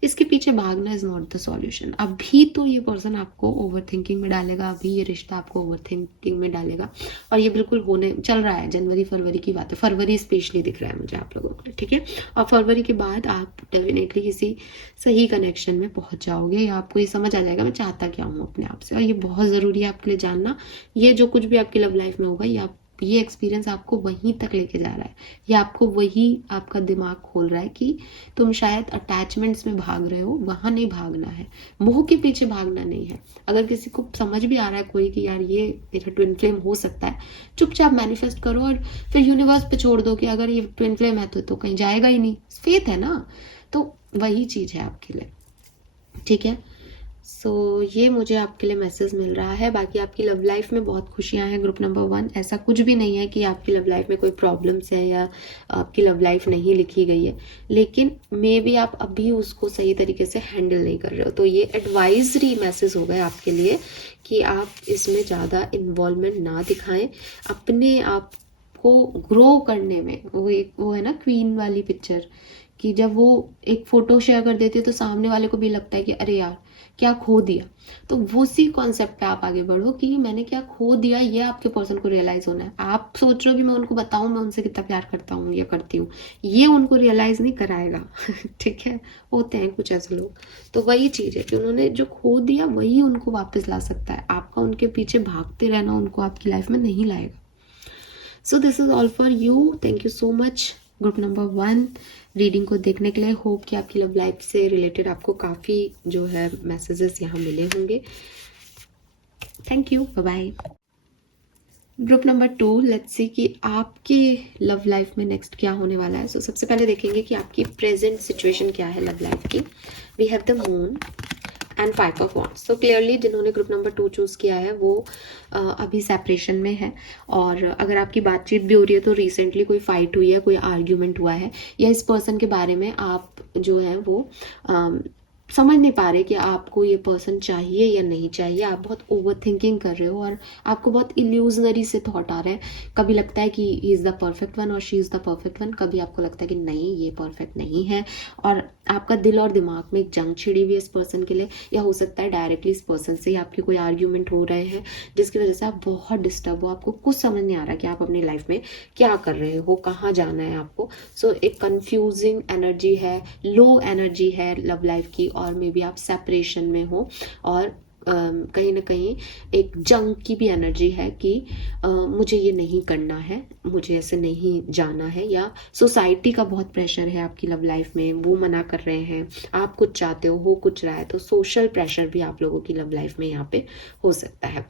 इसके पीछे भागना इज नॉट द सॉल्यूशन। अभी तो ये पर्सन आपको ओवर थिंकिंग में डालेगा, अभी ये रिश्ता आपको ओवर थिंकिंग में डालेगा। और ये बिल्कुल होने चल रहा है, जनवरी फरवरी की बात है, फरवरी स्पेशली दिख रहा है मुझे आप लोगों को। ठीक है, और फरवरी के बाद आप डेफिनेटली किसी सही कनेक्शन में पहुंच जाओगे, या आपको ये समझ आ जाएगा मैं चाहता क्या हूँ अपने आप से। और ये बहुत ज़रूरी है आपके लिए जानना। ये जो कुछ भी आपकी लव लाइफ में होगा, ये एक्सपीरियंस आपको वहीं तक लेके जा रहा है। ये आपको वही आपका दिमाग खोल रहा है कि तुम शायद अटैचमेंट्स में भाग रहे हो, वहां नहीं भागना है, मोह के पीछे भागना नहीं है। अगर किसी को समझ भी आ रहा है कोई कि यार ये मेरा ट्विन फ्लेम हो सकता है, चुपचाप मैनिफेस्ट करो और फिर यूनिवर्स पे छोड़ दो कि अगर ये ट्विन फ्लेम है तो कहीं जाएगा ही नहीं, फेथ है ना। तो वही चीज है आपके लिए। ठीक है, सो ये मुझे आपके लिए मैसेज मिल रहा है। बाकी आपकी लव लाइफ में बहुत खुशियां हैं ग्रुप नंबर 1। ऐसा कुछ भी नहीं है कि आपकी लव लाइफ में कोई प्रॉब्लम्स है या आपकी लव लाइफ नहीं लिखी गई है, लेकिन मे बी आप अभी उसको सही तरीके से हैंडल नहीं कर रहे हो। तो ये एडवाइजरी मैसेज हो गया आपके लिए कि आप इसमें ज़्यादा इन्वॉल्वमेंट ना दिखाएं। अपने आप को ग्रो करने में, वो है ना क्वीन वाली पिक्चर, कि जब वो एक फोटो शेयर कर देती है तो सामने वाले को भी लगता है कि अरे यार क्या खो दिया। तो वो सी कॉन्सेप्ट पे आप आगे बढ़ो कि मैंने क्या खो दिया, ये आपके पर्सन को रियलाइज होना है। आप सोच रहे हो कि मैं उनको बताऊं मैं उनसे कितना प्यार करता हूँ या करती हूँ, ये उनको रियलाइज नहीं कराएगा। ठीक है, होते हैं कुछ ऐसे लोग। तो वही चीज है कि उन्होंने जो खो दिया वही उनको वापस ला सकता है। आपका उनके पीछे भागते रहना उनको आपकी लाइफ में नहीं लाएगा। So this is all for you. Thank you so much group number 1 reading को देखने के लिए। होप कि आपकी लव लाइफ से रिलेटेड आपको काफ़ी जो है मैसेजेस यहाँ मिले होंगे। Thank you, bye bye. Group number 2, let's see कि आपके लव लाइफ में नेक्स्ट क्या होने वाला है। सो सबसे पहले देखेंगे कि आपकी प्रेजेंट सिचुएशन क्या है लव लाइफ की। We have the moon and 5 of wands. So clearly जिन्होंने ग्रुप नंबर 2 चूज किया है वो अभी सेपरेशन में है। और अगर आपकी बातचीत भी हो रही है तो रिसेंटली कोई फाइट हुई है, कोई आर्ग्यूमेंट हुआ है, या इस पर्सन के बारे में आप जो है वो समझ नहीं पा रहे कि आपको ये पर्सन चाहिए या नहीं चाहिए। आप बहुत ओवर थिंकिंग कर रहे हो और आपको बहुत इल्यूजनरी से थॉट आ रहे हैं। कभी लगता है कि he is the perfect one और she is the perfect one, कभी आपको लगता है कि नहीं ये परफेक्ट नहीं है। और आपका दिल और दिमाग में एक जंग छिड़ी हुई है इस पर्सन के लिए, या हो सकता है डायरेक्टली इस पर्सन से ही आपके कोई आर्ग्यूमेंट हो रहे हैं जिसकी वजह से आप बहुत डिस्टर्ब हो। आपको कुछ समझ नहीं आ रहा कि आप अपनी लाइफ में क्या कर रहे हो, कहाँ जाना है आपको। सो एक कंफ्यूजिंग एनर्जी है, लो एनर्जी है लव लाइफ की, और मे बी आप सेपरेशन में हो। और कहीं ना कहीं एक जंग की भी एनर्जी है कि मुझे ये नहीं करना है, मुझे ऐसे नहीं जाना है, या सोसाइटी का बहुत प्रेशर है आपकी लव लाइफ में, वो मना कर रहे हैं, आप कुछ चाहते हो कुछ रहा है। तो सोशल प्रेशर भी आप लोगों की लव लाइफ में यहाँ पे हो सकता है।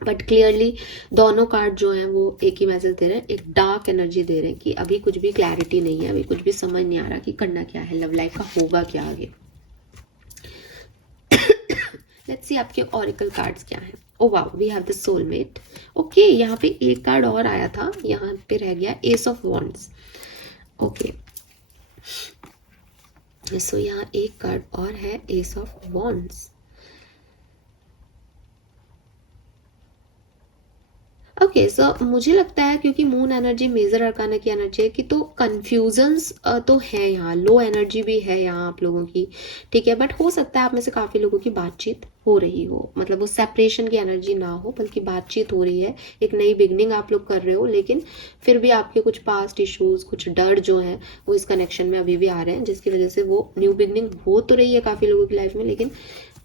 बट क्लियरली दोनों कार्ड जो हैं वो एक ही मैसेज दे रहे हैं, एक डार्क एनर्जी दे रहे हैं कि अभी कुछ भी क्लैरिटी नहीं है, अभी कुछ भी समझ नहीं आ रहा कि करना क्या है, लव लाइफ का होगा क्या आगे। लेट्स सी आपके ऑरिकल कार्ड्स क्या हैं। Oh wow, we have the soulmate. Okay, यहाँ पे एक कार्ड और आया था, यहाँ पे रह गया एस ऑफ वॉन्ड्स। ओके, सो यहाँ एक कार्ड और है, एस ऑफ वॉन्ड्स। ओके, सो मुझे लगता है क्योंकि मून एनर्जी मेजर अरकाना की एनर्जी है कि तो कन्फ्यूजन्स तो है यहाँ, लो एनर्जी भी है यहाँ आप लोगों की। ठीक है, बट हो सकता है आप में से काफ़ी लोगों की बातचीत हो रही हो, मतलब वो सेपरेशन की एनर्जी ना हो बल्कि बातचीत हो रही है, एक नई बिगनिंग आप लोग कर रहे हो। लेकिन फिर भी आपके कुछ पास्ट इश्यूज, कुछ डर जो है वो इस कनेक्शन में अभी भी आ रहे हैं, जिसकी वजह से वो न्यू बिगनिंग हो तो रही है काफ़ी लोगों की लाइफ में, लेकिन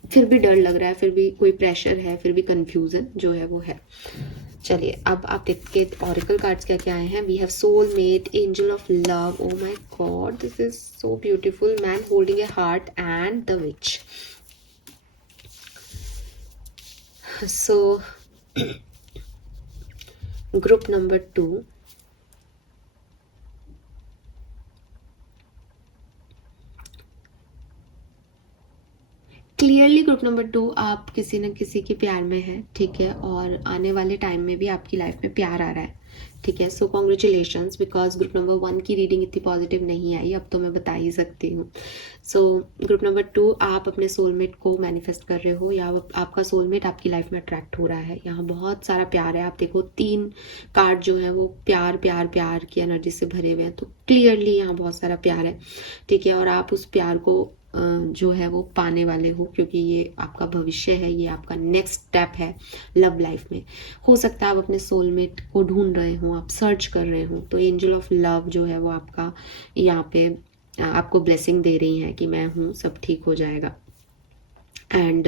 फिर भी डर लग रहा है, फिर भी कोई प्रेशर है, फिर भी कन्फ्यूजन जो है वो है। चलिए अब आप देखते ऑरिकल कार्ड्स क्या क्या आए हैं। We have soulmate, angel of love, oh my god this is so beautiful, man holding a heart and the witch. So group number 2, clearly group number 2 आप किसी न किसी के प्यार में है, ठीक है, और आने वाले टाइम में भी आपकी लाइफ में प्यार आ रहा है, ठीक है। सो कॉन्ग्रेचुलेशंस, बिकॉज ग्रुप नंबर 1 की रीडिंग इतनी पॉजिटिव नहीं आई, अब तो मैं बता ही सकती हूँ। सो ग्रुप नंबर 2 आप अपने सोलमेट को मैनिफेस्ट कर रहे हो, या आपका सोलमेट आपकी लाइफ में अट्रैक्ट हो रहा है। यहाँ बहुत सारा प्यार है। आप देखो 3 कार्ड जो है वो प्यार प्यार प्यार की एनर्जी से भरे हुए हैं, तो क्लियरली यहाँ बहुत सारा प्यार है, ठीक है। और आप उस प्यार को जो है वो पाने वाले हो, क्योंकि ये आपका भविष्य है, ये आपका नेक्स्ट स्टेप है लव लाइफ में। हो सकता है आप अपने सोलमेट को ढूंढ रहे हो, आप सर्च कर रहे हो, तो एंजल ऑफ लव जो है वो आपका यहाँ पे आपको ब्लेसिंग दे रही है कि मैं हूँ, सब ठीक हो जाएगा। एंड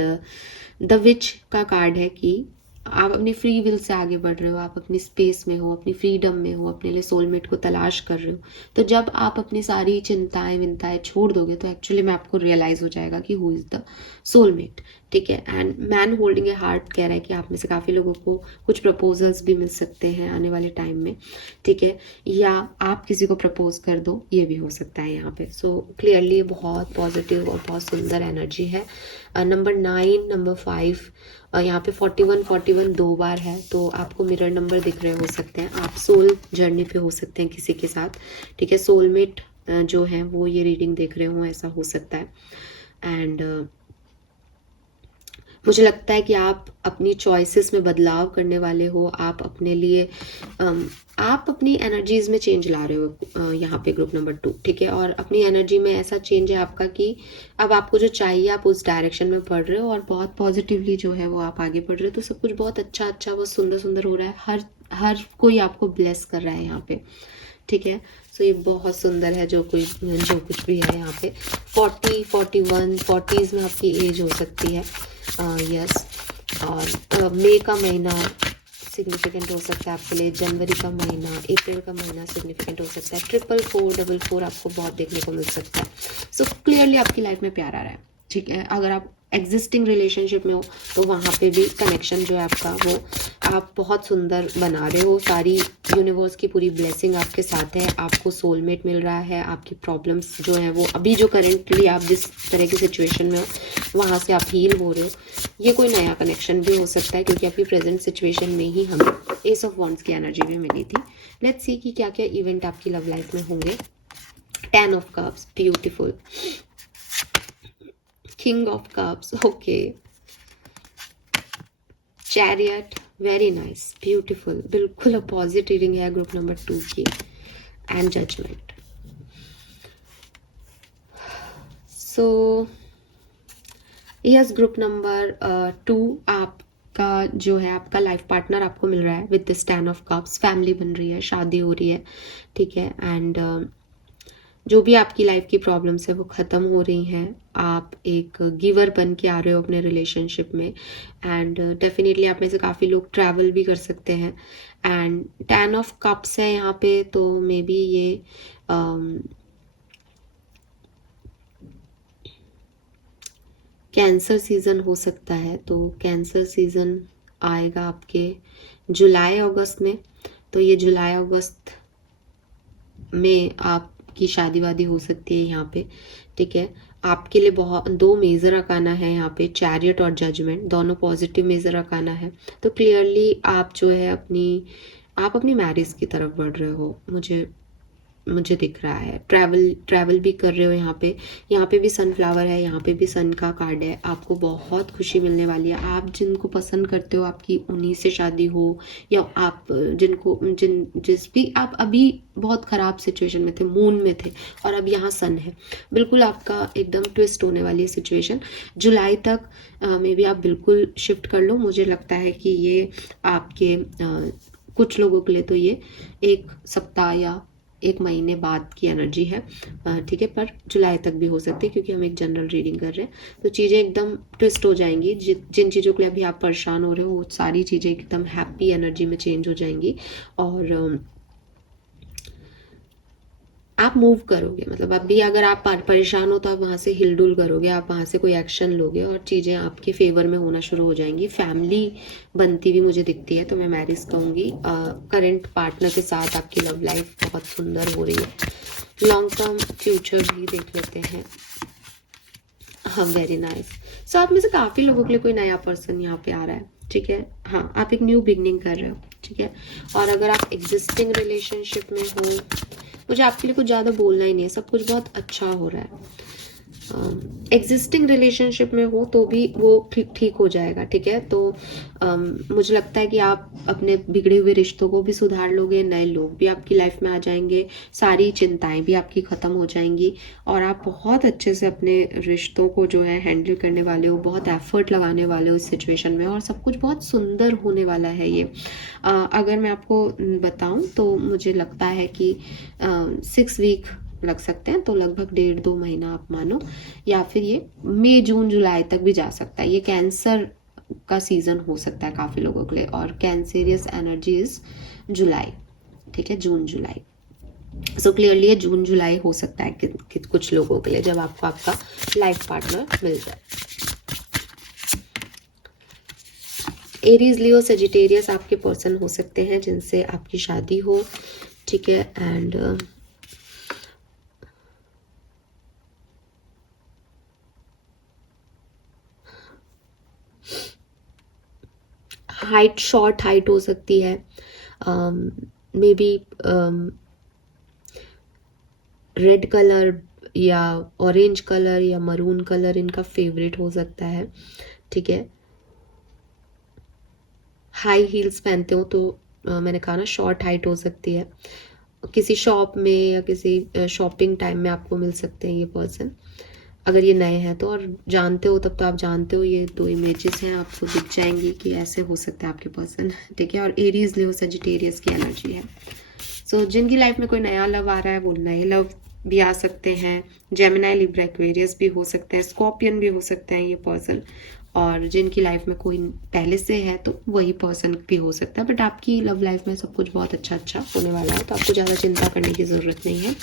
द विच का कार्ड है कि आप अपनी फ्री विल से आगे बढ़ रहे हो, आप अपनी स्पेस में हो, अपनी फ्रीडम में हो, अपने लिए सोलमेट को तलाश कर रहे हो। तो जब आप अपनी सारी चिंताएं विंताएं छोड़ दोगे तो एक्चुअली में आपको रियलाइज हो जाएगा कि हु इज़ द सोलमेट, ठीक है। And man holding a heart कह रहा है कि आप में से काफ़ी लोगों को कुछ प्रपोजल्स भी मिल सकते हैं आने वाले टाइम में, ठीक है, या आप किसी को प्रपोज कर दो, ये भी हो सकता है यहाँ पे। सो क्लियरली बहुत पॉजिटिव और बहुत सुंदर एनर्जी है। नंबर 9, नंबर 5, यहाँ पे 41 2 बार है, तो आपको मिरर नंबर दिख रहे हो सकते हैं। आप सोल जर्नी पे हो सकते हैं किसी के साथ, ठीक है। सोलमेट जो है वो ये रीडिंग देख रहे हो, ऐसा हो सकता है। एंड मुझे लगता है कि आप अपनी चॉइसेस में बदलाव करने वाले हो। आप अपने लिए आप अपनी एनर्जीज में चेंज ला रहे हो यहाँ पे ग्रुप नंबर 2, ठीक है। और अपनी एनर्जी में ऐसा चेंज है आपका कि अब आपको जो चाहिए आप उस डायरेक्शन में बढ़ रहे हो, और बहुत पॉजिटिवली जो है वो आप आगे बढ़ रहे हो। तो सब कुछ बहुत अच्छा बहुत सुंदर सुंदर हो रहा है। हर कोई आपको ब्लेस कर रहा है यहाँ पे, ठीक है। सो ये बहुत सुंदर है जो कुछ भी है यहाँ पे। 40, 41, 40s में आपकी एज हो सकती है, यस। और मई का महीना सिग्निफिकेंट हो सकता है आपके लिए, जनवरी का महीना, अप्रैल का महीना सिग्निफिकेंट हो सकता है, 444 आपको बहुत देखने को मिल सकता है। सो क्लियरली आपकी लाइफ में प्यार आ रहा है, ठीक है। अगर आप एग्जिस्टिंग रिलेशनशिप में हो तो वहाँ पे भी कनेक्शन जो है आपका वो आप बहुत सुंदर बना रहे हो। सारी यूनिवर्स की पूरी ब्लेसिंग आपके साथ है, आपको सोलमेट मिल रहा है। आपकी प्रॉब्लम्स जो है वो अभी जो करेंटली आप जिस तरह की सिचुएशन में हो वहाँ से आप हील हो रहे हो। ये कोई नया कनेक्शन भी हो सकता है, क्योंकि आपकी प्रेजेंट सिचुएशन में ही हमें एस ऑफ वॉन्ड्स की एनर्जी भी मिली थी। लेट्स सी कि क्या क्या इवेंट आपकी लव लाइफ में होंगे। 10 of cups, beautiful. King of Cups, okay. Chariot, very nice, beautiful. बिल्कुल अपोजिट रीडिंग है ग्रुप नंबर 2 की। And judgement. So yes, group number 2 आपका जो है आपका लाइफ पार्टनर आपको मिल रहा है with this 10 of cups. Family बन रही है, शादी हो रही है, ठीक है। एंड जो भी आपकी लाइफ की प्रॉब्लम्स है वो ख़त्म हो रही हैं। आप एक गिवर बन के आ रहे हो अपने रिलेशनशिप में। एंड डेफिनेटली आप में से काफ़ी लोग ट्रैवल भी कर सकते हैं। एंड 10 ऑफ कप्स है यहाँ पे, तो मे बी ये कैंसर सीज़न हो सकता है। तो कैंसर सीज़न आएगा आपके जुलाई अगस्त में। तो ये जुलाई अगस्त में आप की शादी वादी हो सकती है यहाँ पे, ठीक है। आपके लिए बहुत 2 मेजर अकाना है यहाँ पे, चैरियट और जजमेंट, दोनों पॉजिटिव मेजर अकाना है। तो क्लियरली आप जो है अपनी मैरिज की तरफ बढ़ रहे हो, मुझे दिख रहा है। ट्रैवल भी कर रहे हो यहाँ पे भी सनफ्लावर है, यहाँ पे भी सन का कार्ड है। आपको बहुत खुशी मिलने वाली है। आप जिनको पसंद करते हो आपकी उन्हीं से शादी हो, या आप जिस भी आप अभी बहुत ख़राब सिचुएशन में थे, मून में थे, और अब यहाँ सन है, बिल्कुल आपका एकदम ट्विस्ट होने वाली है सिचुएशन। जुलाई तक मे बी आप बिल्कुल शिफ्ट कर लो। मुझे लगता है कि ये आपके कुछ लोगों के लिए तो ये 1 सप्ताह या 1 महीने बाद की एनर्जी है, ठीक है। पर जुलाई तक भी हो सकती है, क्योंकि हम एक जनरल रीडिंग कर रहे हैं। तो चीज़ें एकदम ट्विस्ट हो जाएंगी। जिन चीज़ों के लिए अभी आप परेशान हो रहे हो वो सारी चीज़ें एकदम हैप्पी एनर्जी में चेंज हो जाएंगी। और आप मूव करोगे, मतलब अभी अगर आप परेशान हो तो आप वहाँ से हिलडुल करोगे, आप वहाँ से कोई एक्शन लोगे और चीज़ें आपके फेवर में होना शुरू हो जाएंगी। फैमिली बनती भी मुझे दिखती है, तो मैं मैरिज कहूँगी। करंट पार्टनर के साथ आपकी लव लाइफ बहुत सुंदर हो रही है। लॉन्ग टर्म फ्यूचर भी देख लेते हैं। हाँ, वेरी नाइस। सो आप में से काफ़ी लोगों के लिए कोई नया पर्सन यहाँ पे आ रहा है, ठीक है। हाँ, आप एक न्यू बिगनिंग कर रहे हो, ठीक है। और अगर आप एग्जिस्टिंग रिलेशनशिप में हो, मुझे आपके लिए कुछ ज़्यादा बोलना ही नहीं है, सब कुछ बहुत अच्छा हो रहा है। एग्जिस्टिंग रिलेशनशिप में हो तो भी वो ठीक हो जाएगा, ठीक है। तो मुझे लगता है कि आप अपने बिगड़े हुए रिश्तों को भी सुधार लोगे, नए लोग भी आपकी लाइफ में आ जाएंगे, सारी चिंताएं भी आपकी ख़त्म हो जाएंगी और आप बहुत अच्छे से अपने रिश्तों को जो है हैंडल करने वाले हो, बहुत एफर्ट लगाने वाले हो इस सिचुएशन में और सब कुछ बहुत सुंदर होने वाला है ये। अगर मैं आपको बताऊं तो मुझे लगता है कि 6 वीक लग सकते हैं, तो लगभग 1.5-2 महीना आप मानो, या फिर ये मई जून जुलाई तक भी जा सकता है। ये कैंसर का सीजन हो सकता है काफ़ी लोगों के लिए और कैंसेरियस एनर्जी इज जुलाई, ठीक है, जून जुलाई। सो क्लियरली ये जून जुलाई हो सकता है कि कुछ लोगों के लिए जब आपको आपका लाइफ पार्टनर मिल जाए। एरीज, लियो, सेजिटेरियस आपके पर्सन हो सकते हैं जिनसे आपकी शादी हो, ठीक है। एंड हाइट, शॉर्ट हाइट हो सकती है, मे बी रेड कलर या ऑरेंज कलर या मरून कलर इनका फेवरेट हो सकता है, ठीक है। हाई हील्स पहनते हो तो मैंने कहा ना शॉर्ट हाइट हो सकती है। किसी शॉप में या किसी शॉपिंग टाइम में आपको मिल सकते हैं ये पर्सन, अगर ये नए हैं तो। और जानते हो तब तो आप जानते हो, ये 2 इमेजेस हैं, आपको दिख जाएंगी कि ऐसे हो सकते हैं आपके पर्सन, ठीक है। और एरीज, लियो, सेजिटेरियस की एनर्जी है। सो जिनकी लाइफ में कोई नया लव आ रहा है वो नए लव भी आ सकते हैं, जेमिनाई, लिब्रा, एक्वेरियस भी हो सकते हैं, स्कॉर्पियन भी हो सकते हैं ये पर्सन। और जिनकी लाइफ में कोई पहले से है तो वही पर्सन भी हो सकता है। बट आपकी लव लाइफ में सब कुछ बहुत अच्छा अच्छा होने वाला है, तो आपको ज़्यादा चिंता करने की ज़रूरत नहीं है।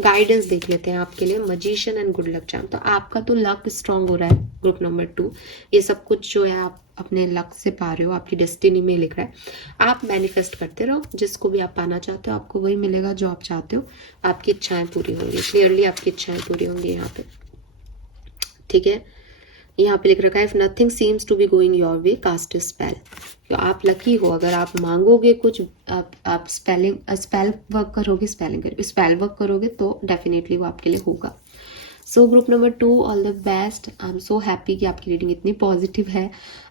गाइडेंस देख लेते हैं आपके लिए, magician and good luck charm. तो आपका तो लक स्ट्रांग हो रहा है, ग्रुप नंबर 2। ये सब कुछ जो है आप अपने लक से पा रहे हो, आपकी डेस्टिनी में लिख रहा है। आप मैनिफेस्ट करते रहो, जिसको भी आप पाना चाहते हो आपको वही मिलेगा जो आप चाहते हो। आपकी इच्छाएं पूरी होंगी, क्लियरली आपकी इच्छाएं पूरी होंगी यहाँ पे, ठीक है। यहाँ पे लिख रखा है if nothing seems to be going your way cast spell. तो आप लकी हो, अगर आप मांगोगे कुछ, आप स्पेल वर्क करोगे, स्पेल वर्क करोगे तो डेफिनेटली वो आपके लिए होगा। So group number 2, all the best. I am so happy कि आपकी रीडिंग इतनी पॉजिटिव है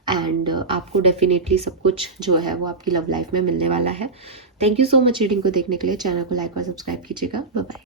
एंड आपको डेफिनेटली सब कुछ जो है वो आपकी लव लाइफ में मिलने वाला है। Thank you so much reading को देखने के लिए। चैनल को लाइक और सब्सक्राइब कीजिएगा। Bye bye.